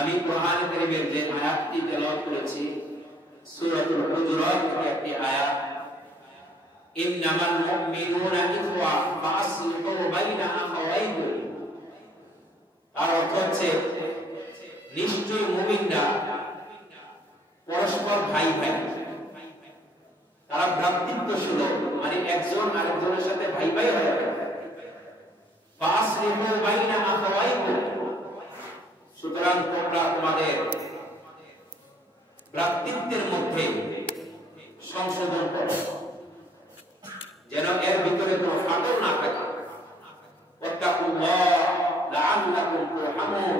আমি কোরআন কারীমের যে আয়াতটি তেলাওয়াত করেছি সূরাতুল হুজুরাত থেকে একটি আয়াত, ইন্নামাল মুমিনুনা ইখওয়া ফাসলিহু বাইনা আখাওয়াইকুম, তার অর্থ হচ্ছে নিশ্চয়ই মুমিনরা পরস্পর ভাই ভাই, তারা ভ্রাতৃত্বসুলভ, মানে একজন আরেকজনের সাথে ভাই ভাই হয়ে যাবে। ফাসলিহু বাইনা আখাওয়াইকুম, সুতরাং তোমরা তোমাদের ভ্রাতৃত্বের মধ্যে সংশোধন করো, যেন এর ভিতরে কোনো ফাটল না থাকে। ওয়াত্তাকুল্লাহ লাআল্লাকুম তুরহামুন,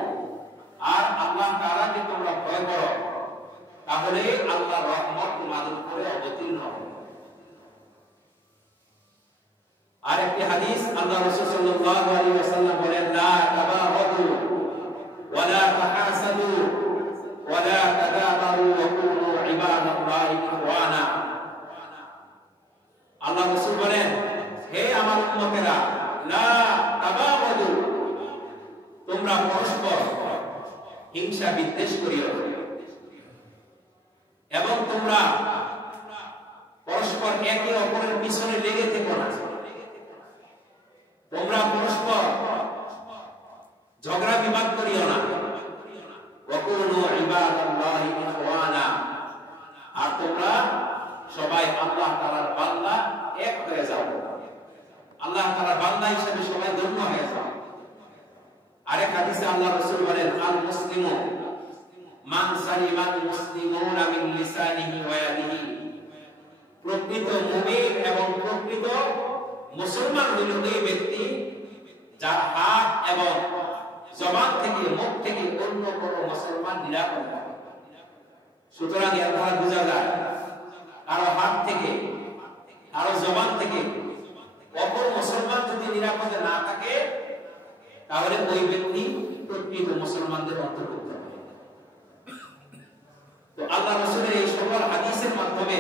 আর আল্লাহ তাআলাকে তোমরা ভয় করো, তাহলে আল্লাহর রহমত তোমাদের উপরে অবতীর্ণ হবে। আর একটি হাদিস আল্লাহ রাসূল সাল্লাল্লাহু আলাইহি ওয়াসাল্লাম বলেন, লা তাবাগু ওয়া লা তাহাসাদু ওয়া লা তাদাবারু ওয়া কুনু ইবাদাল্লাহি ইখওয়ানা। আল্লাহ রাসূল বলেন, হে আমার উম্মতেরা, লা তাবাগু, তোমরা পরস্পর হিংসা বিদ্বেষ করিও না, এবং তোমরা পরস্পর একে অপরের পিছনে লেগে থেকো না, তোমরা পরস্পর ঝগড়া বিবাদ করিও না। ওয়াকুনু ইবাদাল্লাহি ইখওয়ানা, আর তোমরা সবাই আল্লাহ তাআলার বান্দা এক হয়ে যাও, আল্লাহ তাআলার বান্দা হিসেবে সবাই ধন্য হয়ে যাও। আরেক হাদিসে আল্লাহ রাসূল বলেন, আল মুসলিমু মান সালিমাল মুসলিমুনা মিন লিসানিহি ওয়া ইয়াদিহি, প্রকৃত মুমিন এবং প্রকৃত মুসলমান হলো ওই ব্যক্তি যার হাত এবং জবান থেকে, মুখ থেকে অন্য কোনো মুসলমান নিরাপদ থাকে। সুতরাং এর দ্বারা বোঝা যায়, কারো হাত থেকে, কারো জবান থেকে অপর মুসলমান যদি নিরাপদে না থাকে, তাহলে ওই ব্যক্তি প্রকৃত মুসলমানদের অন্তর্ভুক্ত হবে। তো আল্লাহ রাসূলের এই সকল হাদিসের মাধ্যমে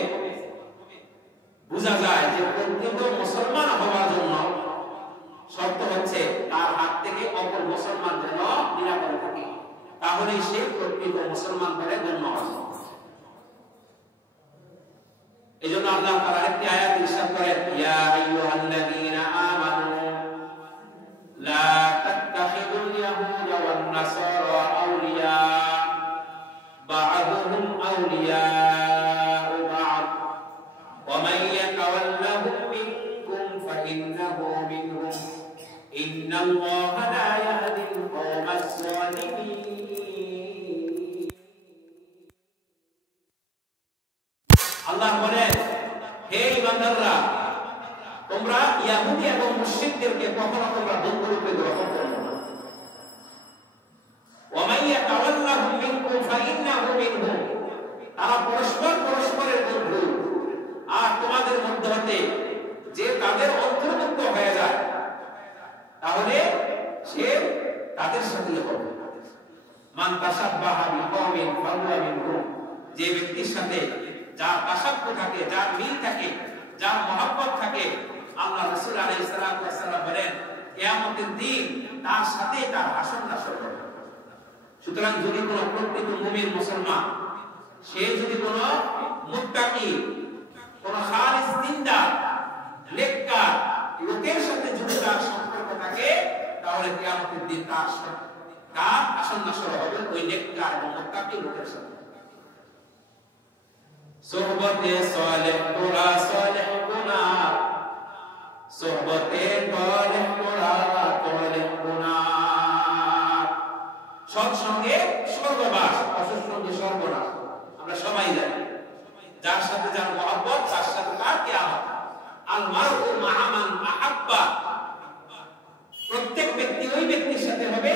বোঝা যায় যে প্রকৃত মুসলমান হওয়ার জন্য শর্ত হচ্ছে তার হাত থেকে অপর মুসলমান যেন নিরাপদ থাকে, তাহলে সে প্রকৃত মুসলমান বলে গণ্য হবে। এজন্য আল্লাহ তাআলা একটি আয়াত ইরশাদ করেন, ইয়া আইয়ুহাল্লাযীনা আমানু লা তাত্তাখিযুল ইয়াহুদা ওয়ান নাসারা আউলিয়া বা'দুহুম আউলিয়াউ বা'দ ওয়া মান ইয়াতাওয়াল্লাহুম মিনকুম ফাইন্নাহু মিনহুম ইন্নাল্লাহা লা ইয়াহদিল কওমাস যালিমিন। আল্লাহ বলেন, হে ঈমানদাররা, তোমরা ইহুদি এবং মুশরিকদেরকে কখনো তোমরা বন্ধুরূপে গ্রহণ করো না। ওয়া মান ইয়াতাওয়াল্লাহুম মিনকুম ফাইন্নাহু মিনহুম, তারা পরস্পর পরস্পরের বন্ধু, আর তোমাদের মধ্যে হতে যে তাদের অন্তর্ভুক্ত হয়ে যায়, তাহলে সে তাদের সাথে হবে। মান তাশাব্বাহা বিকওমিন ফাহুয়া মিনহুম, যে ব্যক্তির সাথে যার তাশাব্বু থাকে, যার মিল থাকে, যার মহব্বত থাকে, আল্লাহ রাসূল আলাইহিস সালাতু ওয়াস সালাম বলেন, কিয়ামতের দিন তার সাথে তার আসন নাসর হবে। সুতরাং যদি কোনো প্রকৃত মুমিন মুসলমান, সে যদি কোনো মুত্তাকি, কোনো খালিস দিনদার, নেককার লোকের সাথে যদি তার সম্পর্ক থাকে, তাহলে কিয়ামতের দিন তার আসন নাসর হবে ওই নেককার এবং মুত্তাকি লোকের সাথে। সোহবতে সালেহ তোরা সালেহ গুনা, সোহবতে সালেহ তোরা সালেহ গুনা। সৎসঙ্গে স্বর্গবাস, অসৎসঙ্গে সর্বনাশ, আমরা সবাই জানি। যার সাথে যার মহব্বত, তার সাথে তার কিয়ামত। আল মারউ মা'a মান আহাব্বা, প্রত্যেক ব্যক্তি ওই ব্যক্তির সাথে হবে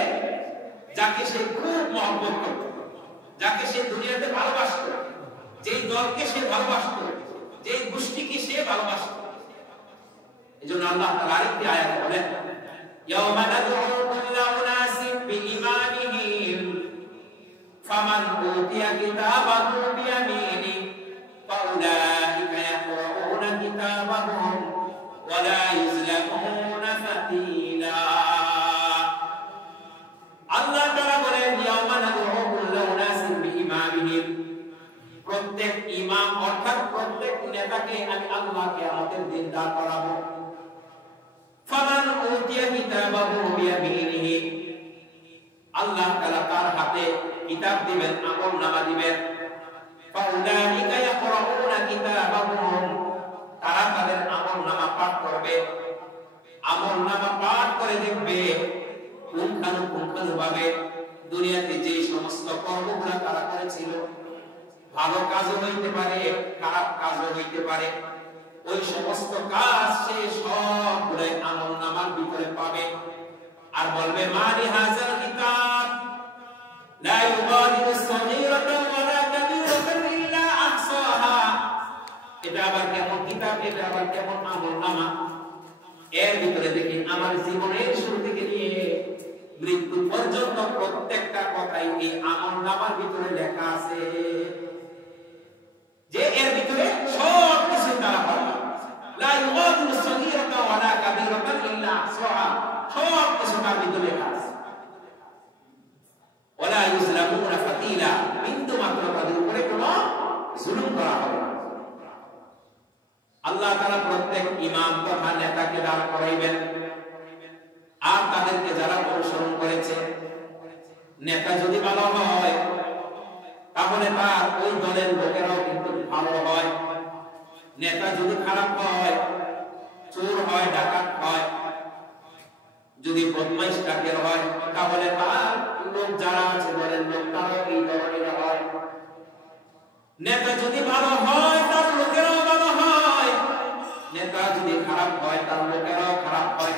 যাকে সে খুব মহব্বত করত, যাকে সে দুনিয়াতে ভালোবাসত, যেই দলকে সে ভালোবাসত, যেই গোষ্ঠীকে সে ভালোবাসত। এজন্য আল্লাহ তাআলা আরেকটি আয়াত বলেন, ইয়াওমা নাদউ কুল্লা উনাসিন বিইমানিহিম ফামান উতিয়া কিতাবাহু বিয়ামিনিহি ফাউলাইকা ইয়াকরাউনা কিতাবাহুম ওয়া লা ইউযলামুনা ফাতিলা। আল্লাহ তাআলা বলেন, ইয়াওমা নাদউ আল্লাহ কিয়ামতের দিন দাঁড় করাবো। ফামান উতিয়া কিতাবাহু বিয়ামিনিহি, আল্লাহ তাআলা তার হাতে কিতাব দিবেন, আমলনামা দিবেন। ফাউলাইকা ইয়াকরাউনা কিতাবাহুম, তারা তাদের আমলনামা পাঠ করবে। আমলনামা পাঠ করে দেখবে পুঙ্খানুপুঙ্খানুভাবে দুনিয়াতে যে সমস্ত কর্মগুলো তারা করেছিল, ভালো কাজও হইতে পারে, খারাপ কাজও হইতে পারে, ওই সমস্ত কাজ সে সবগুলো আমলনামার ভিতরে পাবে। আর বলবে মালি হাযাল কিতাব লা ইউগাদিরু সগীরাতান ওয়ালা কাবীরাতান ইল্লা আহসাহা, এটা আবার কেমন কিতাব, এটা আবার কেমন আমলনামা। এর ভিতরে দেখি আমার জীবনের শুরু থেকে নিয়ে মৃত্যু পর্যন্ত প্রত্যেকটা কথাই এই আমলনামার ভিতরে লেখা আছে, যে এর ভিতরে সব কিছু তারা পাবে। লা ইউগাদিরু সগীরাতান ওয়ালা কাবীরাতান ইল্লা আহসাহা, সব কিছু তার ভিতরে লেখা আছে। ওয়ালা ইউজলামুনা ফাতিলা, বিন্দু মাত্র তাদের উপরে কোনো জুলুম করা হবে না। আল্লাহ তাআলা প্রত্যেক ইমাম তথা নেতাকে দাঁড় করাইবেন, আর তাদেরকে যারা অনুসরণ করেছে, নেতা যদি ভালো হয় তাহলে তার ওই দলের লোকেরাও কিন্তু ভালো হয়। নেতা যদি খারাপ হয়, চোর হয়, ডাকাত হয়, যদি বদমাইশ ডাকের হয়, তাহলে তার লোক যারা আছে দলের লোক তারাও এই ধরনের হয়। নেতা যদি ভালো হয় তার লোকেরাও ভালো হয়, নেতা যদি খারাপ হয় তার লোকেরাও খারাপ হয়।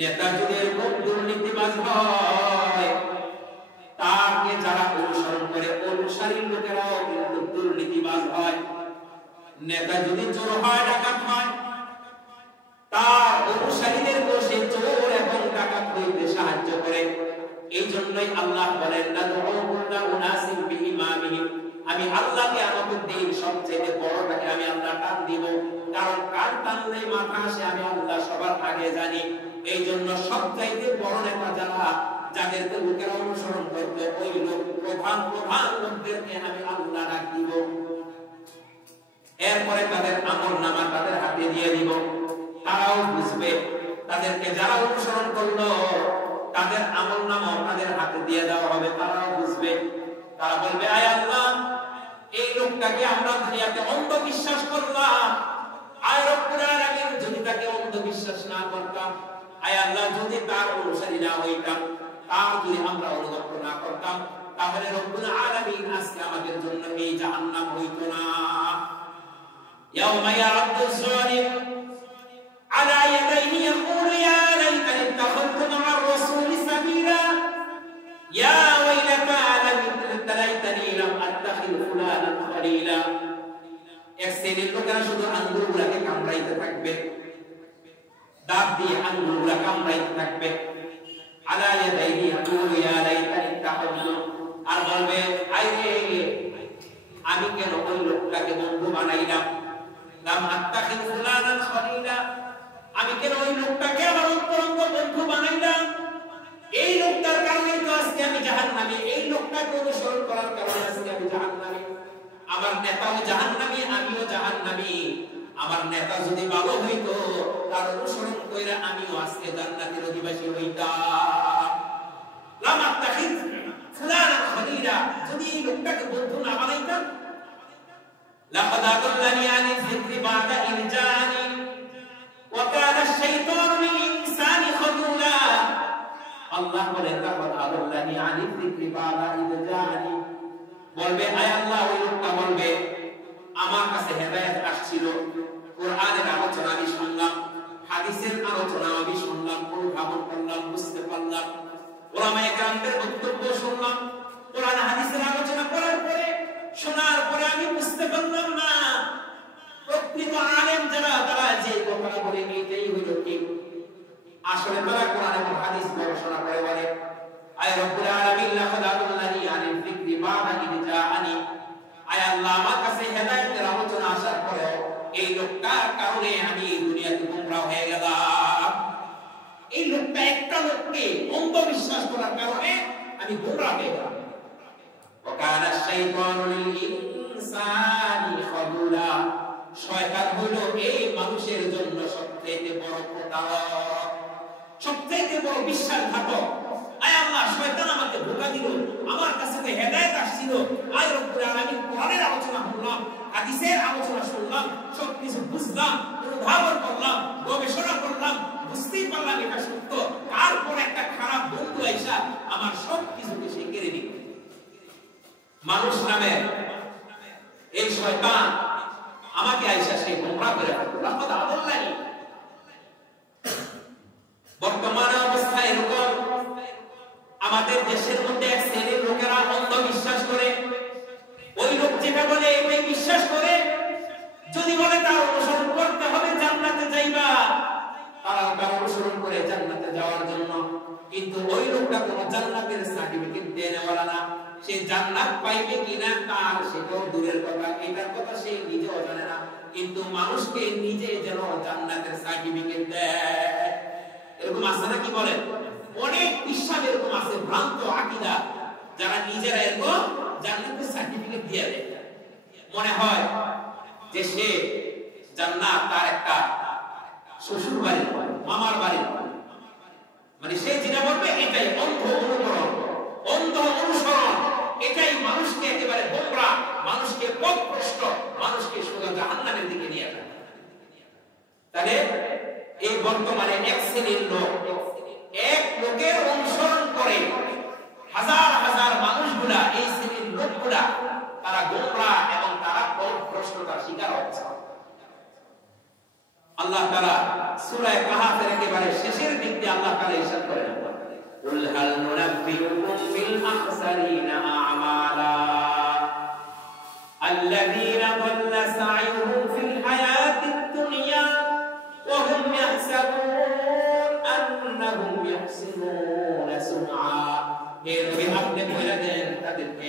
নেতা যদি এরকম দুর্নীতিবাজ হয়, তাকে যারা অনুসরণ করে অনুসারীর লোকেরাও কিন্তু দুর্নীতিবাজ হয়। নেতা যদি চোর হয়, ডাকাত হয়, তার অনুসারীদেরকে সে চোর এবং ডাকাত হইতে সাহায্য করে। এই জন্যই আল্লাহ বলেন আমি আল্লাহ কিয়ামতের দিন সবচেয়ে বড়টাকে আমি আল্লাহ টান দিব, কারণ কান টানলে মাথা আসে, আমি আল্লাহ সবার আগে জানি। এই জন্য সবচাইতে বড় নেতা যারা, যাদেরকে লোকেরা অনুসরণ করবে, ওই লোক প্রধান লোকদেরকে আমি আল্লাহ ডাক দিব। এরপরে তাদের আমলনামা তাদের হাতে দিয়ে দিব, তারাও বুঝবে। তাদেরকে যারা অনুসরণ করলো তাদের আমলনামা তাদের হাতে দিয়ে দেওয়া হবে, তারাও বুঝবে। তারা বলবে আয় আল্লাহ, এই লোকটাকে আমরা দুনিয়াতে অন্ধবিশ্বাস করলাম, আয় রব্বুল আলামিন যদি তাকে অন্ধবিশ্বাস না করতাম, আয় আল্লাহ যদি তার অনুসারী না হইতাম, তার যদি আমরা অনুগত না করতাম, তাহলে রব্বুল আলামিন আজকে আমাদের জন্য এই জাহান্নাম হইতো না। ইয়াউমা ইয়ারাদ্দু যালিম আলা ইয়াদাইহি ইয়াকুলু ইয়া লাইতানি ইত্তাখাযতু মা'আর রাসূলি সাবিলা ইয়া ওয়াইলাতা লাইতানি লাম আত্তাখিয ফুলানান খলিলা। এক শ্রেণীর লোকেরা শুধু আঙ্গুলগুলোকে কামড়াইতে থাকবে, দাঁত দিয়ে আঙ্গুলগুলো কামড়াইতে থাকবে। আলা ইয়াদাইহি ইয়াকুলু ইয়া লাইতানি ইত্তাখাযতু, আর বলবে আইরে আমি কেন ওই লোকটাকে বন্ধু বানাইলাম, লাম আত্তাখিয ফুলানান খলিলা, আমি কেন ওই লোকটাকে আমার অন্তরঙ্গ বন্ধু বানাইলাম। এই লোকটার কারণে তো আজকে আমি জাহান্নামী, এই লোকটাকে অনুসরণ করার কারণে আজকে আমি জাহান্নামী। আমার নেতাও জাহান্নামী, আমিও জাহান্নামী। আমার নেতা যদি ভালো হইতো, তার অনুসরণ কইরা আমিও আজকে জান্নাতের অধিবাসী হইতাম। লাম আত্তাখিয ফুলানান খলিলা, যদি এই লোকটাকে বন্ধু না বানাইতাম, লাকাদ আদাল্লানি আনি যিকরি বা'দা ইয জাআনি ওয়া কানা আশ-শাইতানু লিল-ইনসানি খাযুলা। আল্লাহ বলেন লাকাদ আদাল্লানি আনি যিকরি বা'দা ইয জাআনি, বলবে আয় আল্লাহ, ওই লোকটা বলবে আমার কাছে হেদায়েত আসছিল, কোরআনের আলোচনা আমি শুনলাম, হাদিসের আলোচনা আমি শুনলাম, অনুধাবন করলাম, বুঝতে পারলাম, উলামায়ে কেরামদের বক্তব্য শুনলাম, কোরআন হাদিসের আলোচনা করার পরে, শোনার পরে আমি বুঝতে পারলাম না প্রকৃত আলেম যারা, তারা যে কথা বলে এইটাই হইল ঠিক। আসলে তারা কোরআন এবং হাদিস গবেষণা করে বলে আয় রব্বুল আলামিন লাকাদ আদাল্লানি আনিল যিকরি বা'দা ইয জাআনি, আয় আল্লাহ আমার কাছে হেদায়েতের আলোচনা আসার পরে এই লোকটার কারণে আমি দুনিয়াতে গোমরাহ হয়ে গেলাম। এই লোকটা একটা লোককে অন্ধবিশ্বাস করার কারণে আমি গোমরাহ হয়ে গেলাম। ওয়া কানা আশ-শাইতানু লিল-ইনসানি খাযুলা, শয়তান হইল এই মানুষের জন্য সবচেয়ে বড় প্রতারক, সবচেয়ে বড় বিশ্বাসঘাতক। আয় আল্লাহ, শয়তান আমাকে ধোঁকা দিল, আমার কাছে তো হেদায়েত আসছিল, আয় রব্বুল আলামিন কোরআনের আলোচনা শুনলাম, হাদিসের আলোচনা শুনলাম, সবকিছু বুঝলাম, অনুধাবন করলাম, গবেষণা করলাম, বুঝতেই পারলাম এটা সত্য। তারপর একটা খারাপ বন্ধু আইসা আমার সবকিছুকে সে কেড়ে নিল। মানুষ নামে এই শয়তান আমাকে আইসা সে গোমরাহ করে ফেলল। বর্তমান অবস্থায় এরকম আমাদের দেশের মধ্যে এক শ্রেণীর লোকেরা অন্ধবিশ্বাস করে, ওই লোক যেটা বলে এটাই বিশ্বাস করে। যদি বলে তার অনুসরণ করতে হবে, জান্নাতে যাইবা, তারা তার অনুসরণ করে জান্নাতে যাওয়ার জন্য। কিন্তু ওই লোকটা কোনো জান্নাতের সার্টিফিকেট দেয় না, না সে জান্নাত পাইবে কিনা তার সেটাও দূরের কথা, এটার কথা সে নিজেও জানে না। কিন্তু মানুষকে নিজে যেন জান্নাতের সার্টিফিকেট দেয়, এরকম আছে না? কি বলেন? অনেক বিশ্বাস এরকম আছে, ভ্রান্ত আকীদা, যারা নিজেরা এরকম জান্নাতের সার্টিফিকেট দিয়ে দেয়। মনে হয় যে সে জান্নাত তার একটা শ্বশুর বাড়ি, মামার বাড়ি, মানে সে যেটা বলবে এটাই অন্ধ অনুকরণ, অন্ধ অনুসরণ, এটাই মানুষকে একেবারে গোমরাহ, মানুষকে পথভ্রষ্ট, মানুষকে সোজা জাহান্নামের দিকে নিয়ে যায়। তাহলে এই বর্তমানে এক শ্রেণীর লোক এক লোকের অনুসরণ করে হাজার হাজার মানুষগুলা, এই শ্রেণীর লোকগুলা তারা গোমরাহ এবং তারা পথভ্রষ্টতার শিকার হচ্ছে। আল্লাহ তাআলা সূরা কাহাফের একেবারে শেষের দিক দিয়ে আল্লাহ তাআলা ইরশাদ করেন, কুল হাল নুনাব্বিউকুম ফিল আখসারিনা আমালা আল্লাযীনা দাল্লা সা'য়ুহুম ফিল হায়াতিদ দুনিয়া ওয়া হুম ইয়াহসাবুন আন্নাহুম ইউহসিনুনা সুনআ। হে নবী, আপনি বলে দেন তাদেরকে,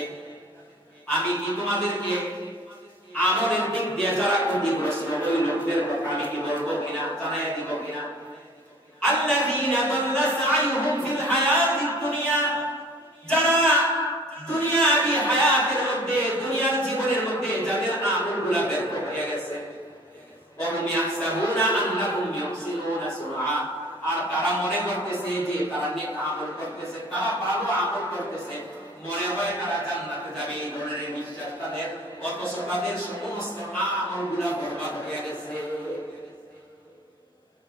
আমি কি তোমাদেরকে আমলের দিক দিয়ে যারা ক্ষতিগ্রস্ত ওই লোকদের কথা আমি কি বলবো কিনা, জানাই দিব কিনা? আল্লাযীনা দাল্লা সা'য়ুহুম ফিল হায়াতিদ দুনিয়া, যারা দুনিয়াবী হায়াতের মধ্যে, দুনিয়ার জীবনের মধ্যে যাদের আমলগুলো ব্যর্থ হয়ে গেছে, ওহুম ইয়াহসাবুনা আন্নাহুম ইউহসিনুনা সুনআ, আর তারা মনে করতেছে যে তারা নেক আমল করতেছে, তারা ভালো আমল করতেছে, মনে হয় তারা জান্নাতে যাবে, এই ধরনের বিশ্বাস তাদের, অথচ তাদের সমস্ত আমলগুলো বরবাদ হয়ে গেছে।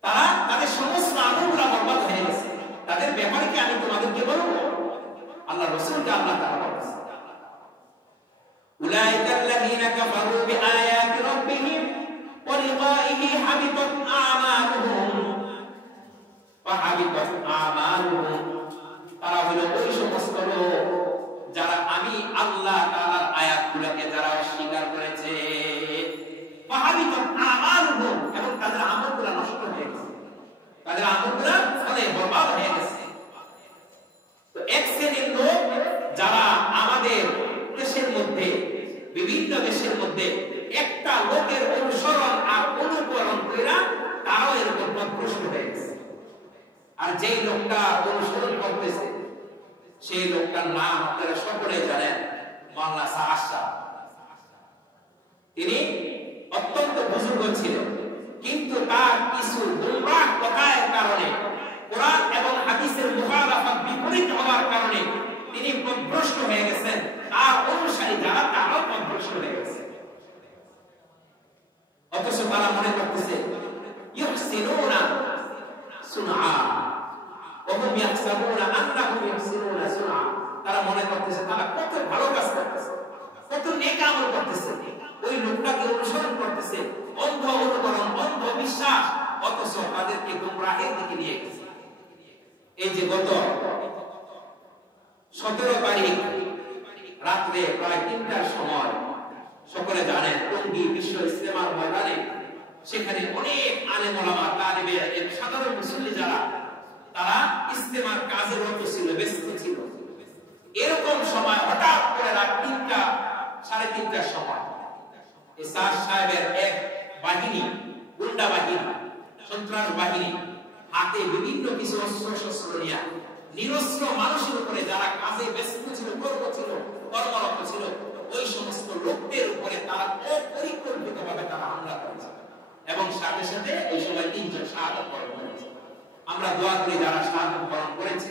তারা তাদের সমস্ত আমলগুলো বরবাদ হয়ে গেছে। তাদের ব্যাপারে কি আমি তোমাদেরকে বলবো? আল্লাহ রাসূলকে আল্লাহ তাআলা বলেছেন, উলাইকাল্লাযীনা কাফারু বিআয়াতি রাব্বিহিম ওয়া লিকাইহি হাবিতাত আমালুহুম ওয়া হাবিতাত আমালুহুম। তারা হলো ওই সমস্ত লোক যারা আমি আল্লাহ তাআলার আয়াতগুলোকে যারা অস্বীকার করেছে, ওয়া হাবিতাত আমালুহুম, এবং তাদের আমলগুলো নষ্ট হয়ে গেছে, তাদের আমলগুলো ফলে বরবাদ হয়ে গেছে। তো এক শ্রেণীর লোক যারা আমাদের দেশের মধ্যে, বিভিন্ন দেশের মধ্যে একটা লোকের অনুসরণ আর অনুকরণ করে তারাও এরকম পথভ্রষ্ট হয়ে গেছে। আর যেই লোকটা অনুসরণ করতেছে সেই লোকটার নাম আপনারা সকলে জানেন, মাওলানা সাআদ সাহেব। তিনি অত্যন্ত বুজুর্গ ছিল, কিন্তু তার কিছু গোমরাহ কথার কারণে, কোরআন এবং হাদিসের মুখালাফাত বিপরীত হওয়ার কারণে তিনি পথভ্রষ্ট হয়ে গেছেন। তার অনুসারী যারা তারাও পথভ্রষ্ট হয়ে গেছে। অথচ তারা মনে করতেছে ইউহসিনুনা সুনআ ওয়া হুম ইয়াহসাবুনা আন্নাহুম ইউহসিনুনা সুনআ। তারা মনে করতেছে তারা কত ভালো কাজ করতেছে, কত নেক আমল করতেছে, ওই লোকটাকে অনুসরণ করতেছে, অন্ধ অনুকরণ, অন্ধ বিশ্বাস, অথচ তাদেরকে গোমরাহের দিকে নিয়ে গেছে। এই যে গত 17 তারিখ রাত্রে প্রায় 3টার সময়, সকলে জানেন, টঙ্গী বিশ্ব ইজতেমার ময়দানে, সেখানে অনেক আলেম ওলামা, তালিবে ইলম, সাধারণ মুসল্লি যারা, তারা ইজতেমার কাজে রত ছিল, ব্যস্ত ছিল। এরকম সময় হঠাৎ করে রাত 3টা, 3:30টার সময় এই সাদ সাহেবের এক বাহিনী, গুন্ডা বাহিনী, সন্ত্রাস বাহিনী, হাতে বিভিন্ন কিছু অস্ত্র নিয়ে নিরস্ত্র মানুষের উপরে, যারা কাজে ব্যস্ত ছিল, কর্মরত ছিল, ওই সমস্ত লোকদের উপরে তারা অপরিকল্পিতভাবে তারা হামলা করেছে। সাথে সাথে ওই সময় তিনজন শাহাদাত বরণ করেছে। আমরা দোয়া করি যারা শাহাদাত বরণ করেছে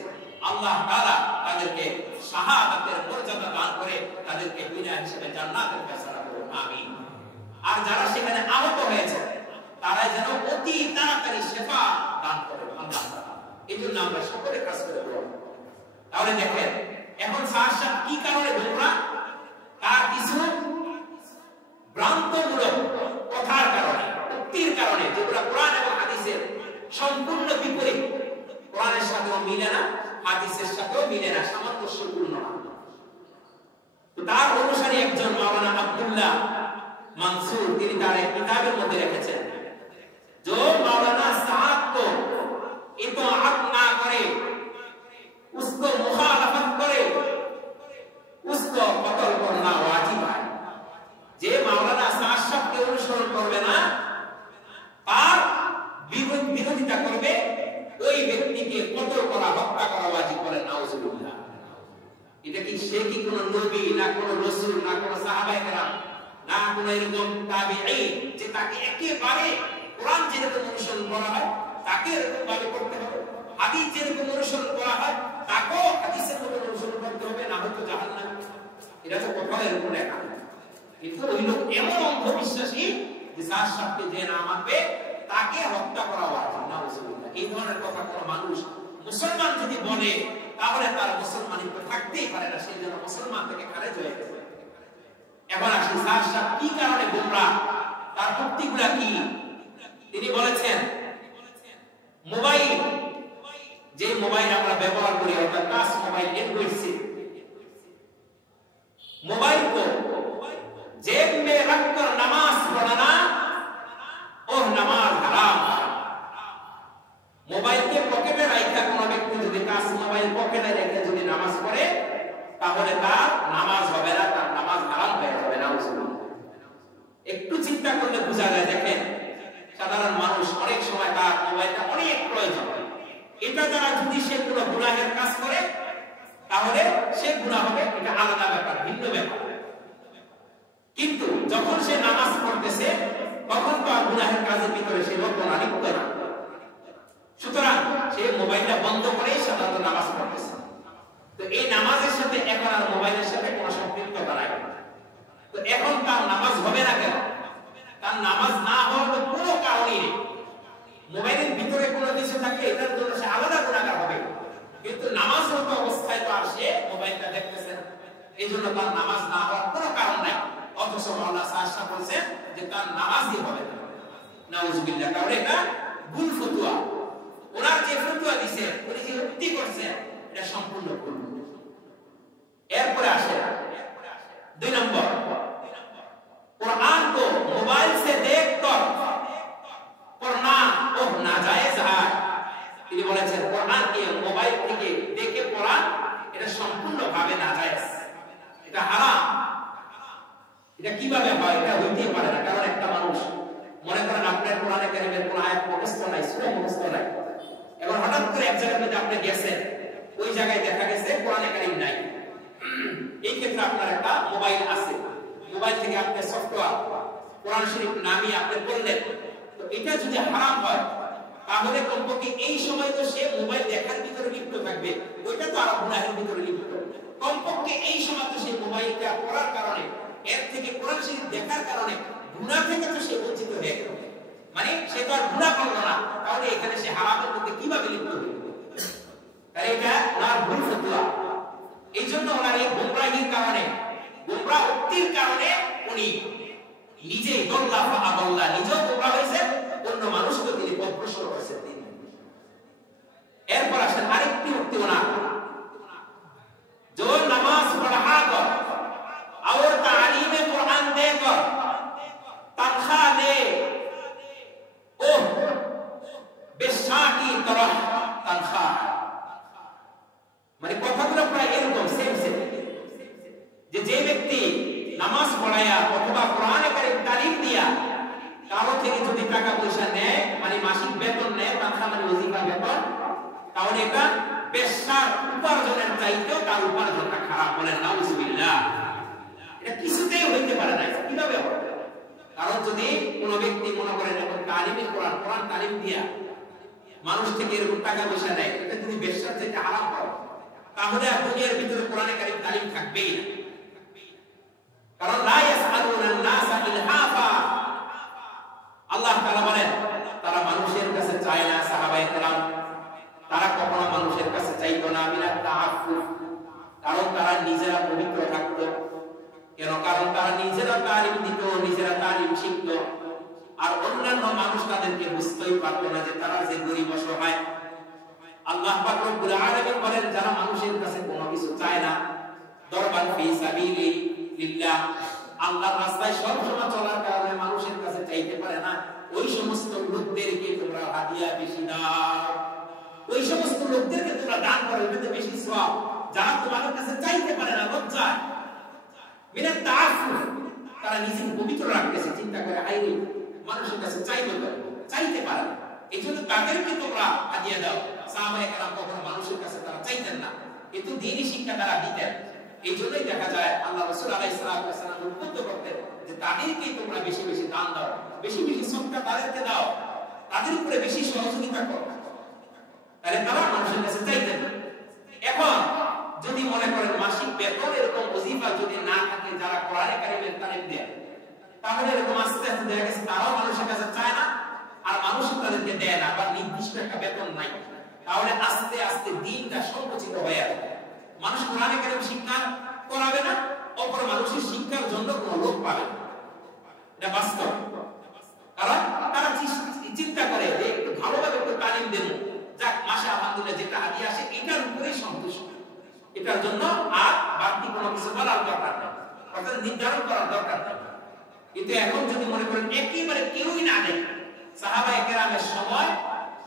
আল্লাহ তাআলা তাদেরকে শাহাদাতের মর্যাদা দান করে তাদেরকে বিনা হিসেবে জান্নাতের ফয়সালা করুন, আমিন। আর যারা সেখানে আহত হয়েছে তারা যেন অতি তাড়াতাড়ি শিফা দান করে আল্লাহ তাআলা, এই জন্য আমরা সকলে কাজ করে দেব। তাহলে দেখেন এখন সাহায্য কি কারণে গোমরা, তার কিছু ভ্রান্তমূলক কথার কারণে, উক্তির কারণে, যেগুলো কোরআন এবং হাদিসের সম্পূর্ণ বিপরীত। কোরআনের সাথেও মিলে না, হাদিসের সাথেও মিলে না, সামঞ্জস্যপূর্ণ না। তার অনুসারী একজন মাওলানা আব্দুল্লাহ মানসুর, তিনি তার এক কিতাবের মধ্যে লিখেছেন, जो मौलाना साहब को इताअत ना करे, उसको मुखालफत करे, उसको कत्ल करना वाजिब है। जे मौलाना साहब के अनुसरण करবে না, তার বিরোধিতা করবে, ওই ব্যক্তিকে কতল করা, হত্যা করা ওয়াজিব বলেন নাউজুবিল্লাহ। এটা কি সে কি কোন নবী না কোন রাসূল না কোন সাহাবায়ে কেরাম না কোন এরকম তাবিঈ যে তাকে একেবারে কোরআন যেরকম অনুসরণ করা হয় তাকে এরকম ভাবে করতে হবে, হাদিস যেরকম অনুসরণ করা হয় তাকেও হাদিসের মতো অনুসরণ করতে হবে, না হয়তো জাহান্নাম। এটা তো কোথাও এরকম লেখা, কিন্তু ওই লোক এমন অন্ধবিশ্বাসী যে যার সাথে যে না মানবে তাকে হত্যা করা ওয়াজিব, নাউজুবিল্লাহ। এই ধরনের কথা কোন মানুষ মুসলমান যদি বলে তাহলে তার মুসলমানিত্ব থাকতেই পারে না, সেই জন্য মুসলমান থেকে খারেজ হয়ে গেছে। এবার আসি যার সাথে কি কারণে গোমরা, তার যুক্তিগুলা কি। তিনি বলেছেন মোবাইল, যে মোবাইল আমরা ব্যবহার করি অর্থাৎ touch mobile, Android set, mobile को जेब में रखकर नमाज पढ़ना और नमाज हराम है। मोबाइल के पॉकेटे রাখা কোন ব্যক্তি যদি টাচ মোবাইল পকেটে রেখে যদি নামাজ পড়ে তাহলে তার নামাজ হবে না, তার নামাজ হারাম হয়ে যাবে, নাউজুবিল্লাহ। একটু চিন্তা করলে বোঝা যায়, দেখেন সাধারণ মানুষ অনেক সময় তার মোবাইলটা অনেক প্রয়োজন, এটা দ্বারা যদি সে কোনো গুনাহের কাজ করে তাহলে সে গুনাহ হবে, এটা আলাদা ব্যাপার, ভিন্ন ব্যাপার। কিন্তু যখন সে নামাজ পড়তেছে তখন তো আর গুনাহের কাজের ভিতরে সে লিপ্ত না। সুতরাং সে মোবাইলটা বন্ধ করে সাধারণত নামাজ পড়তেছে, তো এই নামাজের সাথে এখন আর মোবাইলের সাথে কোনো সম্পৃক্ততা নাই। তো এখন তার নামাজ হবে না কেন? তার নামাজ না হওয়ার তো কোনো কারণই নেই। মোবাইলের ভিতরে কোনো কিছু থাকে এটার জন্য সে আলাদা গুনাহগার হবে, কিন্তু নামাজরত অবস্থায় তো আর সে মোবাইলটা দেখতেছে না, এই জন্য তার নামাজ না হওয়ার কোনো কারণ নাই। অথচ মাওলানা সাহেব বলছেন যে তার নামাজই হবে না, নাউজুবিল্লাহ। কারণ এটা ভুল ফতোয়া, ওনার যে ফতোয়া দিছে, উনি যে উক্তি করছে এটা সম্পূর্ণ ভুল। এরপরে আসে 2 নম্বর, कुरान को मोबाइल से देखकर पढ़ना वो नाजायज है। তিনি বলেছেন কোরআনকে মোবাইল থেকে দেখে পড়া এটা সম্পূর্ণভাবে নাজায়েজ, এটা হারাম। এটা কিভাবে হয়? এটা হইতে পারে না। কারণ একটা মানুষ মনে করেন আপনার কোরআনে কারীমের কোন আয়াত মুখস্থ নাই, সূরা মুখস্থ নাই, এখন হঠাৎ করে এক জায়গায় যদি আপনি গেছেন, ওই জায়গায় দেখা গেছে কোরআনে কারীম নাই। এই ক্ষেত্রে আপনার একটা মোবাইল আছে, মোবাইল থেকে আপনি সফটওয়্যার কোরআন শরীফ নামিয়ে আপনি পড়লেন, তো এটা যদি হারাম হয় তাহলে কমপক্ষে এই সময় তো সে মোবাইল দেখার ভিতরে লিপ্ত থাকবে, ওইটা তো আরো গুনাহের ভিতরে লিপ্ত। কমপক্ষে এই সময় তো সে মোবাইলটা পড়ার কারণে, এর থেকে কোরআন শরীফ দেখার কারণে গুনাহ থেকে তো সে বঞ্চিত হয়ে গেল, মানে সে তো আর গুনাহ করলো না, তাহলে এখানে সে হারামের মধ্যে কিভাবে লিপ্ত হবে? তাই এটা ওনার ভুল ফতোয়া। এই জন্য ওনার এই গোমরাহির কারণে, গোমরাহ উক্তির কারণে উনি নিজেই দল্লাফা আবাল্লাহ, নিজেও গোমরাহ হয়েছে, অন্য মানুষকে তিনি পথভ্রষ্ট করেছেন। এরপর আসেন আরেকটি উক্তি ওনার, जो नमाज पढ़ाकर और तालीम कुरान देकर तनख्वाह ले, ओ बेशा की तरह तनख्वाह। মানে কথাগুলো প্রায় এরকম সেম সেম, যে ব্যক্তি নামাজ পড়ায়া অথবা কোরআনে কারীম তালিম দিয়া কারো থেকে যদি টাকা পয়সা নেয়, মানে মাসিক বেতন নেয়, তানখা মানে ওজিফা বেতন, তাহলে এটা বেশার উপার্জনের চাইতেও তার উপার্জনটা খারাপ, বলেন নাউজুবিল্লাহ। এটা কিছুতেই হইতে পারে না। কিভাবে হবে? কারণ যদি কোনো ব্যক্তি মনে করেন এখন তালিমে কোরআন কোরআন তালিম দিয়া মানুষ থেকে এরকম টাকা পয়সা নেয়, এটা যদি বেশ্যার থেকে হারাম করো তাহলে আর দুনিয়ার ভিতরে কোরআনে কারীম তালিম থাকবেই না। কারণ লা ইয়াসআলুনা আন-নাসা ইলহাফা, আল্লাহ তাআলা বলেন তারা মানুষের কাছে চায় না। সাহাবায়ে কেরাম তারা কখনো মানুষের কাছে চাইতো না বিনা তাআফফুফ, কারণ তারা নিজেরা পবিত্র থাকতো। কেন? কারণ তারা নিজেরা তালিম দিত, নিজেরা তালিম শিখত, আর অন্যান্য মানুষ তাদেরকে বুঝতেই পারতো না যে তারা যে গরিব অসহায়। আল্লাহ পাক রব্বুল আলামিন বলেন যারা মানুষের কাছে কোনো কিছু চায় না, দরবান ফি সাবিলিল্লাহ, আল্লাহর রাস্তায় সবসময় চলার কারণে মানুষের কাছে চাইতে পারে না, ওই সমস্ত লোকদেরকে তোমরা হাদিয়া বেশি দাও, ওই সমস্ত লোকদেরকে তোমরা দান করো, এতে বেশি সওয়াব। যারা তোমাদের কাছে চাইতে পারে না লজ্জায় মিনাত তাআফফুফ, তারা নিজেকে পবিত্র রাখতেছে, চিন্তা করে আইনি মানুষের কাছে চাইবে তো চাইতে পারে না, এইজন্য তাদেরকে তোমরা হাদিয়া দাও। সাহাবায়ে কেরাম কখনো মানুষের কাছে তারা চাইতেন না, কিন্তু দ্বীনি শিক্ষা তারা দিতেন। এইজন্যই দেখা যায় আল্লাহ রাসূল আলাইহিস সালাতু ওয়াস সালাম উদ্বুদ্ধ করতেন যে তাদেরকে তোমরা বেশি বেশি দান দাও, বেশি বেশি সদকা তাদেরকে দাও, তাদের উপরে বেশি সহযোগিতা করো, তাহলে তারা মানুষের কাছে চাইতেন না। এখন যদি মনে করেন মাসিক বেতন এরকম ওজিফা যদি না থাকে যারা কোরআনে কারীমের তালিম দেয়, তাহলে এরকম আস্তে আস্তে দেখা গেছে তারাও মানুষের কাছে চায় না, আর মানুষ তাদেরকে দেয় না, বা নির্দিষ্ট একটা বেতন নাই, তাহলে আস্তে আস্তে দিনটা সংকুচিত হয়ে যাবে। মানুষ কোরআনে কারীম শিক্ষা করাবে না, অপর মানুষের শিক্ষার জন্য কোনো লোক পাবে না, এটা বাস্তব। কারণ তারা চিন্তা করে যে একটু ভালোভাবে একটু তালিম দেব, যাক মাসে আলহামদুলিল্লাহ যেটা হাদিয়া আসে এটার উপরেই সন্তুষ্ট, এটার জন্য আর বাড়তি কোনো কিছু বলার দরকার নেই, অর্থাৎ নির্ধারণ করার দরকার নেই। কিন্তু এখন যদি মনে করেন একেবারে কেউই না দেয়, সাহাবায়ে কেরামের সময়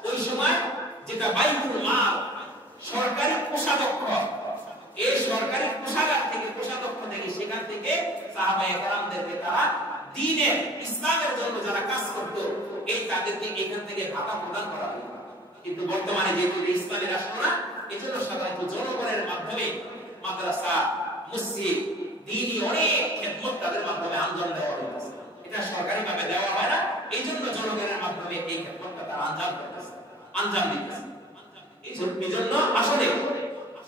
ওই সময় যেটা বাইতুল মাল সরকারি কোষাধ্যক্ষ, এই সরকারি কোষাগার থেকে কোষাধ্যক্ষ থেকে সেখান থেকে সাহাবায়ে কেরামদেরকে তারা দ্বীনের ইসলামের জন্য যারা কাজ করত এই তাদেরকে এখান থেকে ভাতা প্রদান করা হয়। কিন্তু বর্তমানে যেহেতু ইসলামী রাষ্ট্র না, এজন্য সাধারণত জনগণের মাধ্যমে মাদ্রাসা মসজিদ দ্বীনি অনেক খেদমত তাদের মাধ্যমে আঞ্জাম দেওয়া হচ্ছে, এটা সরকারি ভাবে দেওয়া হয় না, এইজন্য জনগণের মাধ্যমে এই খেদমতটা তারা আঞ্জাম দিতেছে। এইজন্য আসলে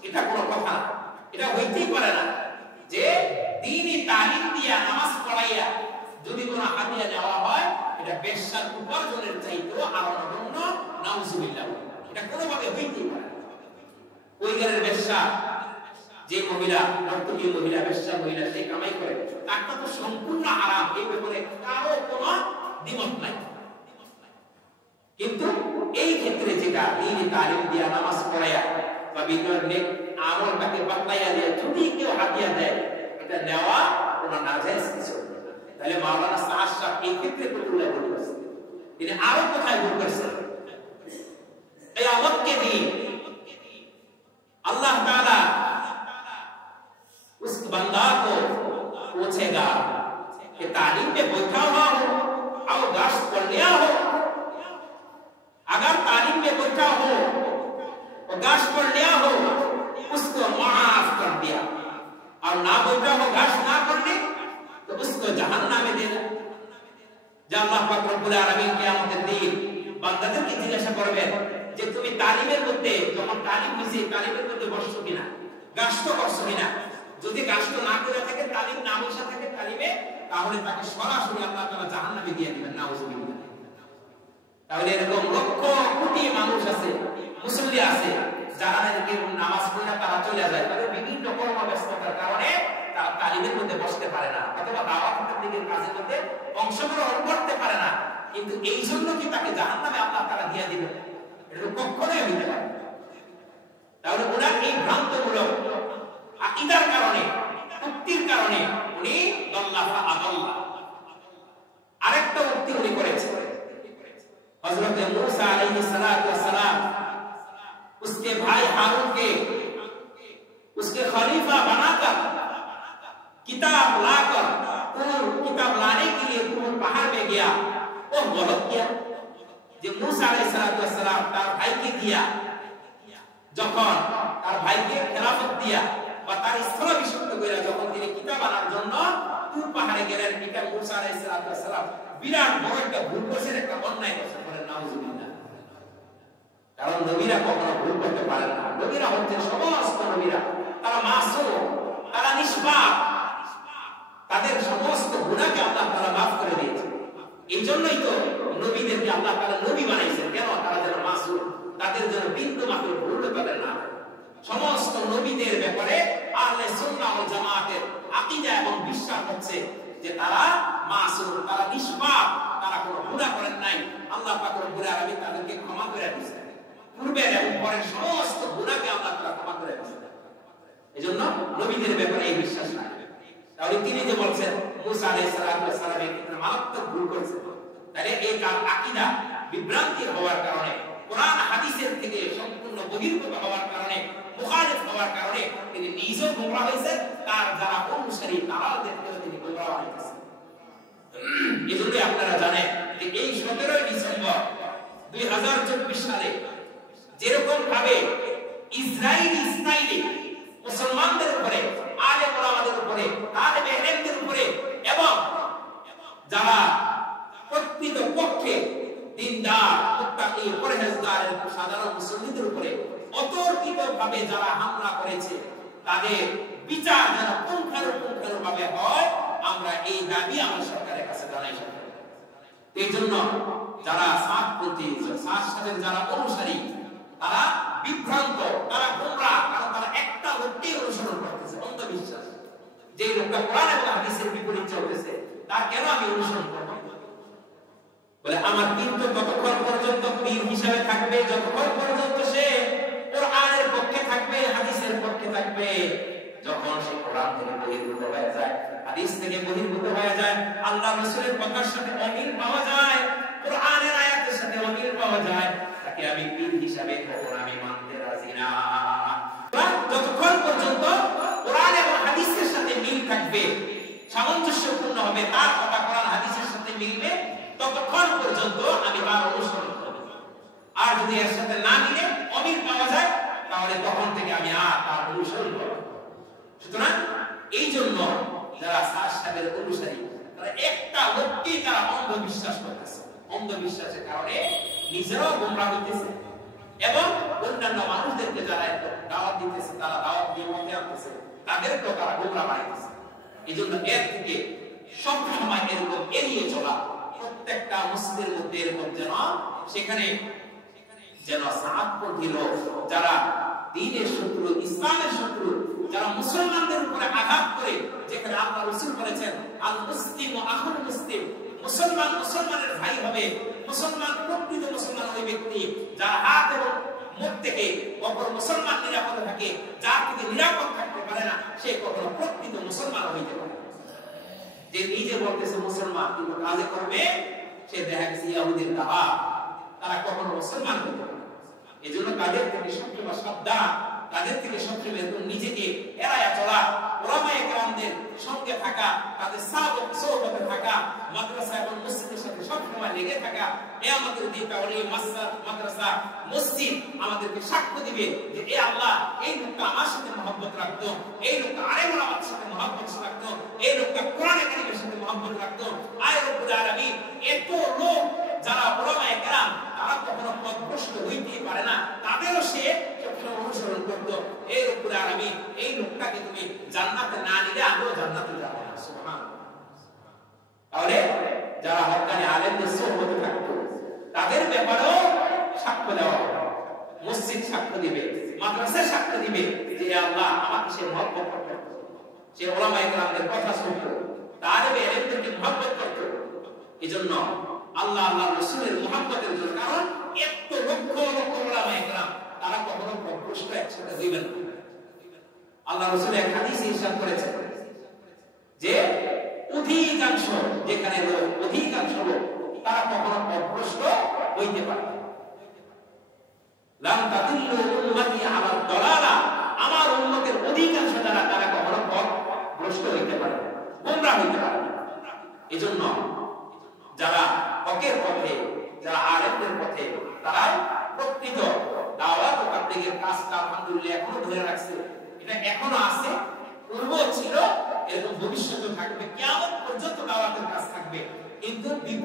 এটা কোনো কথা না, এটা হইতেই পারে না যে দ্বীনি তালিম দিয়া নামাজ পড়াইয়া যদি কোনো হাদিয়া দেওয়া হয় এটা বেশ্যার উপার্জনের চাইতেও আরো নগণ্য, নাউজুবিল্লাহ, এটা কোনোভাবে হইতেই পারে না। ওই ঘরের বেশ্যা যে মহিলা, নর্তকী মহিলা, বেশ্যা মহিলা, সে কামাই করে, তারটা তো সম্পূর্ণ হারাম, এই ব্যাপারে কারো কোনো দ্বিমত নাই। কিন্তু এই ক্ষেত্রে যেটা দ্বীনি তালিম দিয়া নামাজ পড়াইয়া বা বিদ্যার নেক আমলটাকে বাতলাইয়া দিয়ে যদি কেউ হাদিয়া দেয়, এটা নেওয়া কোনো নাজায়েজ কিছু। তাহলে মাওলানা সাদ সাহেব এই ক্ষেত্রে কতগুলো ভুল করেছে, তিনি আরো কোথায় ভুল করেছেন? কিয়ামত के दिन अल्लाह ताला उस बंदा को पूछेगा कि तालीम में बैठा हुआ हो और गाश पढ़ लिया हो, अगर तालीम में बैठा हो और गाश पढ़ लिया हो उसको माफ कर दिया, और ना बैठा हो गाश ना पढ़ने तो उसको जहन्नम में देना। जब अल्लाह पाक रब्बुल आलमीन कियामतेर दिन বান্দাদেরকে জিজ্ঞাসা করবেন যে তুমি তালিমের মধ্যে যখন তালিম হইছে তালিমের মধ্যে বসছো কিনা, গাছ তো করছো কিনা, যদি গাছ তো না করে থাকে, তালিম না বসা থাকে তালিমে, তাহলে তাকে সরাসরি আল্লাহ তাআলা জাহান্নামে দিয়ে দিবেন, নাউজুবিল্লাহ। তাহলে এরকম লক্ষ কোটি মানুষ আছে, মুসল্লি আছে, যারা নাকি নামাজ পড়ে তারা চলে যায়, তাদের বিভিন্ন কর্মব্যস্ততার কারণে তারা তালিমের মধ্যে বসতে পারে না, অথবা দাওয়াতের দিকের কাজের মধ্যে অংশগ্রহণ করতে পারে না, কিন্তু এই জন্য কি তাকে জাহান্নামে আল্লাহ তাআলা দিয়ে দিবেন? এটা কখনোই হইতে পারে না। তাহলে ওনার এই ভ্রান্তমূলক আকীদার কারণে, উক্তির কারণে উনি দল্লাফা আদাল্লাহ। আরেকটা উক্তি উনি করেছেন, হযরত मूसा আলাইহিস সালাতু ওয়াস সালাম उसके भाई हारून के उसके खलीफा बनाकर किताब लाकर किताब लाने के लिए पहाड़ में गया, वो गलत किया। যে मूसा আলাইহিস সালাতু ওয়াস সালাম তার ভাইকে দিয়া, যখন তার ভাইকে খেলাফত দিয়া বা তার স্থলাভিষিক্ত করে যখন তিনি কিতাব আনার জন্য তুর পাহাড়ে পারে গেলেন, এটা মুসা আলাইহিস সালাম বিরাট বড় একটা ভুল করেছেন, একটা অন্যায় করেছেন, বলেন নাউজুবিল্লাহ। কারণ নবীরা কখনো ভুল করতে পারেন না। নবীরা হচ্ছেন সমস্ত নবীরা, তারা মাসুম, তারা নিষ্পাপ, তাদের সমস্ত গুনাহকে আল্লাহ তাআলা মাফ করে দিয়েছেন। এই জন্যই তো নবীদেরকে আল্লাহ তাআলা নবী বানাইছেন। কেন? তারা যেন মাসুম, তাদের যেন বিন্দু মাত্র ভুল হতে না। সমস্ত নবীদের ব্যাপারে আহলে সুন্নাহ ওয়াল জামাতের আকীদা এবং বিশ্বাস হচ্ছে যে তারা মাসুম, তারা নিষ্পাপ, তারা কোনো গুনাহ করেন নাই। আল্লাহ পাক রব্বুল আলামিন তাদেরকে ক্ষমা করে দিয়েছেন, পূর্বের এবং পরের সমস্ত গুনাহকে আল্লাহ তাআলা ক্ষমা করে দিয়েছেন। এজন্য নবীদের ব্যাপারে এই বিশ্বাস নাই। তাহলে তিনি যে বলছেন মুসা আলাইহিস সালাম একটা মারাত্মক ভুল করেছেন, তাহলে এই আকীদা বিভ্রান্তি হওয়ার কারণে, কোরআন হাদিসের থেকে সম্পূর্ণ বহির্ভূত হওয়ার কারণে, মুখালিফ হওয়ার কারণে তিনি নিজেও গোমরাহ হয়েছেন, তার যারা অনুসারী তারাদেরকেও তিনি গোমরাহ হয়েছেন। এজন্য আপনারা জানেন যে এই 17 ডিসেম্বর 2024 সালে যেরকম ভাবে ইসরায়েলি মুসলমানদের উপরে, আলেম ওলামাদের উপরে, তালেবে ইলমদের উপরে এবং যারা প্রকৃত পক্ষে দিনদার, মুত্তাকি, পরহেজগার সাধারণ মুসলিমদের উপরে অতর্কিতভাবে যারা হামলা করেছে, তাদের বিচার যেন পুঙ্খানুপুঙ্খানুভাবে হয়, আমরা এই দাবি আমার সরকারের কাছে জানাই। এই জন্য যারা সাতপন্থী, সাতের যারা অনুসারী, তারা বিভ্রান্ত, তারা গোমরাহ, কারণ তারা একটা লোককে অনুসরণ করতেছে, অন্ধবিশ্বাস। যে লোকটা কোরআন এবং হাদিসের বিপরীত চলতেছে, তার কেন আমি অনুসরণ করব? বলে আমার পীর তো ততক্ষণ পর্যন্ত পীর হিসাবে থাকবে যতক্ষণ পর্যন্ত সে কোরআনের পক্ষে থাকবে, হাদিসের পক্ষে থাকবে। যখন সে কোরআন থেকে বহির্ভূত হয়ে যায়, হাদিস থেকে বহির্ভূত হয়ে যায়, আল্লাহ রাসূলের কথার সাথে অমিল পাওয়া যায়, কোরআনের আয়াতের সাথে অমিল পাওয়া যায়, তাকে আমি পীর হিসাবে তখন আমি মানতে রাজি না। যতক্ষণ পর্যন্ত কোরআন এবং হাদিসের সাথে মিল থাকবে, সামঞ্জস্যপূর্ণ হবে, তার কথা কোরআন হাদিসের সাথে মিলবে, ততক্ষণ পর্যন্ত আমি তার অনুসরণ করব। আর যদি এর সাথে না মিলে, অমিল পাওয়া যায়, তাহলে তখন থেকে আমি আর তার অনুসরণ করব। সুতরাং এই জন্য যারা সাহেবের অনুসারী, তারা একটা লোককেই তারা অন্ধবিশ্বাস করতেছে। অন্ধবিশ্বাসের কারণে নিজেরাও গোমরাহ হইতেছে এবং অন্যান্য মানুষদেরকে যারা একটু দাওয়াত দিতেছে, তারা দাওয়াত দিয়ে মধ্যে আনতেছে, তাদেরকেও তারা গোমরাহ বানাইতেছে। এই জন্য এর থেকে সব সময় এরকম এড়িয়ে চলা, প্রত্যেকটা মুসলিমের মধ্যে এরকম যেন সেখানে যেন সাতপন্থী লোক, যারা দ্বীনের শত্রু, ইসলামের শত্রু, যারা মুসলমানদের উপরে আঘাত করে, যেখানে আল্লাহ রাসূল বলেছেন আল মুসলিমু আখুল মুসলিম, মুসলমান মুসলমানের ভাই হবে, মুসলমান প্রকৃত মুসলমান ওই ব্যক্তি যার হাত এবং মুখ থেকে অপর মুসলমান নিরাপদ থাকে, যার থেকে নিরাপদ থাকতে পারে না, সে কখনো প্রকৃত মুসলমান হইতে পারে না। যে নিজে বলতেছে মুসলমান কিন্তু কাজে করবে, সে দেখা গেছে ইহুদির দাওয়া, তারা কখনো মুসলমান হইতে পারে না। এজন্য তাদের থেকে সবসময় সাবধান, তাদের থেকে সবসময় নিজেকে এড়ায়া চলা, ওলামায়ে কেরামদের সঙ্গে থাকা, তাদের সোহবতে থাকা, মাদ্রাসা এবং মসজিদের সাথে সবসময় লেগে থাকা। এ আমাদের দীপাবলি মাদ্রাসা মসজিদ আমাদেরকে সাক্ষ্য দিবে যে এ আল্লাহ, এই লোকটা আমার সাথে মহব্বত রাখতো, এই লোকটা আলেম ওলামার সাথে মহব্বত রাখতো, এই লোকটা কোরআন কারীমের সাথে মহব্বত রাখতো। আয় রব্বুল আলামিন, এত লোক যারা ওলামায়ে কেরাম, তারা কখনো পথভ্রষ্ট হইতেই পারে না, তাদেরও সে সবসময় অনুসরণ করতো। এই রব্বুল আলামিন, এই লোকটাকে তুমি জান্নাতে না নিলে আমিও জান্নাতে যাব না। সুবহানাল্লাহ। তাহলে যারা হক্কানি আলেমদের সোহবতে থাকতো, তাদের ব্যাপারেও সাক্ষ্য দেওয়া হবে। মসজিদ সাক্ষ্য দিবে, মাদ্রাসা সাক্ষ্য দিবে যে আল্লাহ আমাকে সে মহব্বত করত, সে ওলামায়ে কেরামদের কথা শুনতো, তালেবে ইলমদেরকে মহব্বত করত। এজন্য আল্লাহ আল্লাহ রাসূলের মহব্বতের জন্য, কারণ এত লক্ষ লক্ষ ওলামায়ে কেরাম, তারা কখনো পথভ্রষ্ট একসাথে হইবেন না। আল্লাহ রাসূল এক হাদিসে ইরশাদ করেছেন যে অধিকাংশ, যেখানে লোক অধিকাংশ লোক, তারা কখনো পথভ্রষ্ট হইতে পারে না। লাম তাদিল্লু উম্মতি আলা দালালা, আমার উম্মতের অধিকাংশ যারা, তারা কখনো পথভ্রষ্ট হইতে পারে না, গোমরাহ হইতে পারে না। এজন্য যারা হকের পথে, যারা আলেমদের পথে, তারা প্রকৃত দাওয়াত ও তাবলীগের কাজটা আলহামদুলিল্লাহ এখনো ধরে রাখছে। এটা এখনো আছে, পূর্ব ছিল, এরকম ভবিষ্যতে থাকবে, কিয়ামত পর্যন্ত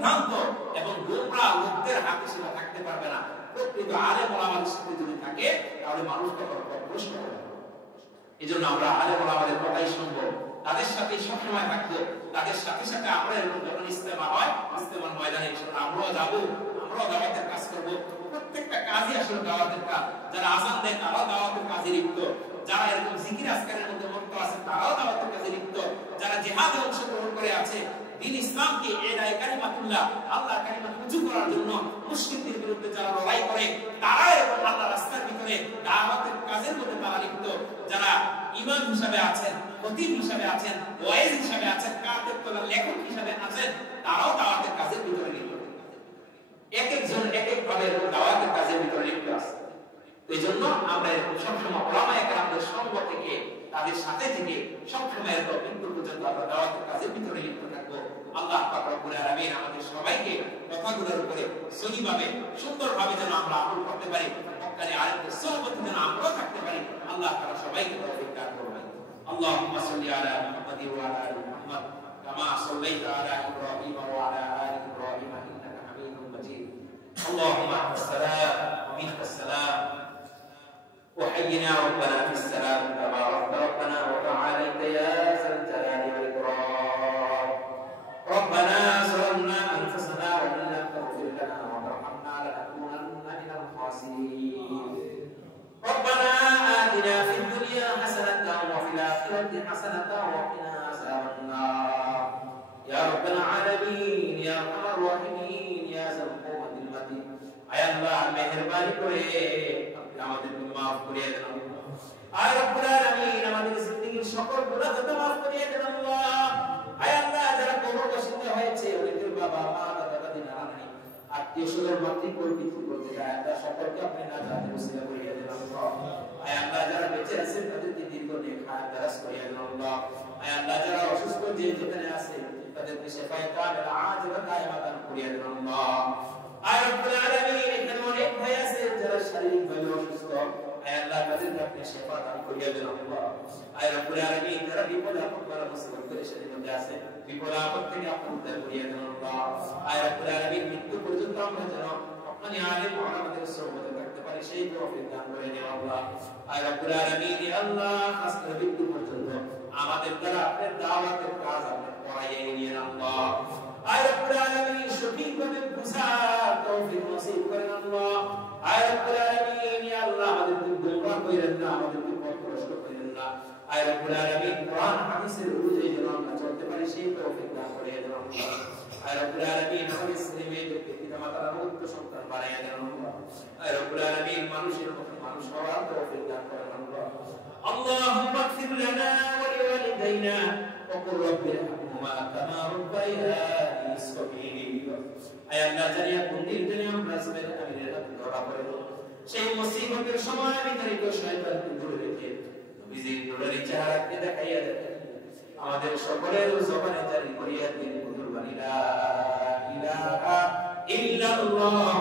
বিভ্রান্ত এবং গোমরাহ লোকদের হাতে সেটা থাকতে পারবে না। প্রকৃত আলেম ওলামাদের সাথে যদি থাকে তাহলে মানুষ তখন প্রশ্ন করবে। এজন্য আমরা আলেম ওলামাদের কথাই শুনবো, তাদের সাথে সবসময় থাকবো, তাদের সাথে সাথে আমরা যখন ইস্তেমা হয়, ইস্তেমার ময়দানে আমরাও যাবো, আমরাও দাওয়াতের কাজ করবো। প্রত্যেকটা কাজই আসলে দাওয়াতের কাজ। যারা আযান দেয় তারাও দাওয়াতের কাজে লিপ্ত, যারা এরকম জিকির আজকারের মধ্যে মত্ত আছে তারাও দাওয়াতের কাজে লিপ্ত, যারা জিহাদে অংশগ্রহণ করে আছে দ্বীন ইসলামকে এদায়ে কালিমাতুল্লাহ আল্লাহর কালিমা উঁচু করার জন্য মুশরিকদের বিরুদ্ধে যারা লড়াই করে তারা এরকম আল্লাহর রাস্তার ভিতরে দাওয়াতের কাজের মধ্যে তারা লিপ্ত, যারা ইমাম হিসাবে আছেন, খতিব হিসাবে আছেন, ওয়াইজ হিসাবে আছেন, কাতেব তোলা লেখক হিসাবে আছেন, তারাও দাওয়াতের কাজের ভিতরে লিপ্ত। এক একজন এক এক ভাবে দাওয়াতের কাজের ভিতরে লিপ্ত আছে। এইজন্য আমরা সবসময় ওলামায়ে কেরামদের সঙ্গ থেকে, তাদের সাথে থেকে সবসময় এত মৃত্যু পর্যন্ত আমরা দাওয়াতের কাজের ভিতরে লিপ্ত থাকবো। আল্লাহ পাক রব্বুল আলামিন আমাদের সবাইকে কথাগুলোর উপরে সহিভাবে সুন্দরভাবে যেন আমরা আমল করতে পারি, হক্কানি আলেমদের সোহবতে যেন আমরাও থাকতে পারি। আল্লাহ তাআলা সবাইকে তৌফিক দান করবেন। আল্লাহুম্মা সাল্লি আলা মুহাম্মাদিন ওয়া আলা আলি মুহাম্মাদ কামা সাল্লাইতা আলা ইব্রাহিম ওয়া আলা আলি ইব্রাহিম ইন্নাকা হামিদুম মাজিদ। আল্লাহুম্মা আনতাস সালাম ওয়া মিনকাস সালাম وحينا ربنا في السلام تبارك ربنا وتعالى يا ذا الجلال والإكرام. ربنا ظلمنا أنفسنا وإن لم تغفر لنا وترحمنا لنكونن من الخاسرين. ربنا آتنا في الدنيا حسنة وفي الآخرة حسنة وقنا عذاب النار. يا رب العالمين يا أرحم الراحمين يا ذا القوة المتين. أي الله مهرباني করে আমাদেরকে maaf করিয়ে দেন আল্লাহ। আয় রব্বুল আলামিন আমাদের জিন্দেগীর সকল গুনাহ খাতা maaf করিয়ে দেন আল্লাহ। আয় আল্লাহ যারা কবরবাসিত হয়েছে, অনেকের বাবা মা দাদা দাদি নানা নানি আত্মীয়-স্বজন মাতৃকুল পিতৃকুল থেকে আল্লাহ সকলকে আপনি নাজাতের ওসিলা করিয়ে দেন আল্লাহ। আয় আল্লাহ যারা বেঁচে আছেন তাদেরকে দীর্ঘ নেক হায়াত দারাজ করিয়ে দেন আল্লাহ। আয় আল্লাহ যারা অসুস্থ যে যেখানে আছে তাদেরকে শিফায়ে কামিল আজিলা কায়েমা দান করিয়ে দেন আল্লাহ। আয় রব্বুল আলামিন এখানে অনেক ভাই আছে যারা শারীরিকভাবে অসুস্থ, আয় আল্লাহ তাদেরকে আপনি শিফা দান করিয়ে দেন আল্লাহ। আয় রব্বুল আলামিন যারা বিপদ আপদ করা মুসিবত পেরেশানির মধ্যে আছে, বিপদ আপদ থেকে আপনি উদ্ধার করিয়ে দেন আল্লাহ। আয় রব্বুল আলামিন মৃত্যু পর্যন্ত আমরা যেন আপনি আলেম ওলামাদের সোহবতে থাকতে পারি সেই তৌফিক দান করে দেন আল্লাহ। আয় রব্বুল আলামিন আল্লাহ খাস করে মৃত্যু পর্যন্ত আমাদের দ্বারা আপনার দাওয়াতের কাজ আপনি করাইয়ে নিয়ে আল্লাহ। আয় রব্বুল আলামিন সঠিকভাবে বুঝার তৌফিক নসিব করেন আল্লাহ। আয় রব্বুল আলামিন ইয়া আল্লাহ আমাদেরকে গোমরাহ করেন না, আমাদেরকে পথভ্রষ্ট করেন না। আয় রব্বুল আলামিন কোরআন হাদিসের অনুযায়ী যেন আমরা চলতে পারি সেই তৌফিক দান করে দেন আল্লাহ। আয় রব্বুল আলামিন আমাদের ছেলেমেয়েদেরকে পিতামাতার অনুগত সন্তান বানাইয়া দেন আল্লাহ। আয় রব্বুল আলামিন মানুষের মতো মানুষ হওয়ার তৌফিক দান করেন আল্লাহ। আল্লাহুম্মা ইগফির লানা ওয়া লিওয়ালিদাইনা ওয়া কুর রাব্বি ইরহামহুমা কামা রাব্বায়ানি সগীরা। আয় আল্লাহ জানিয়া কোন দিন জানি আমরা সবের আমিনের হাতে ধরা পড়ে সেই মুসিবতের সময় বিতাড়িত শয়তানকে দূরে রেখে নবীজির নূরের চেহারাকে দেখাইয়া দেন। আমাদের সকলের জবানে জারি করিয়া দিন কুতুবানি লা ইলাহা ইল্লাল্লাহ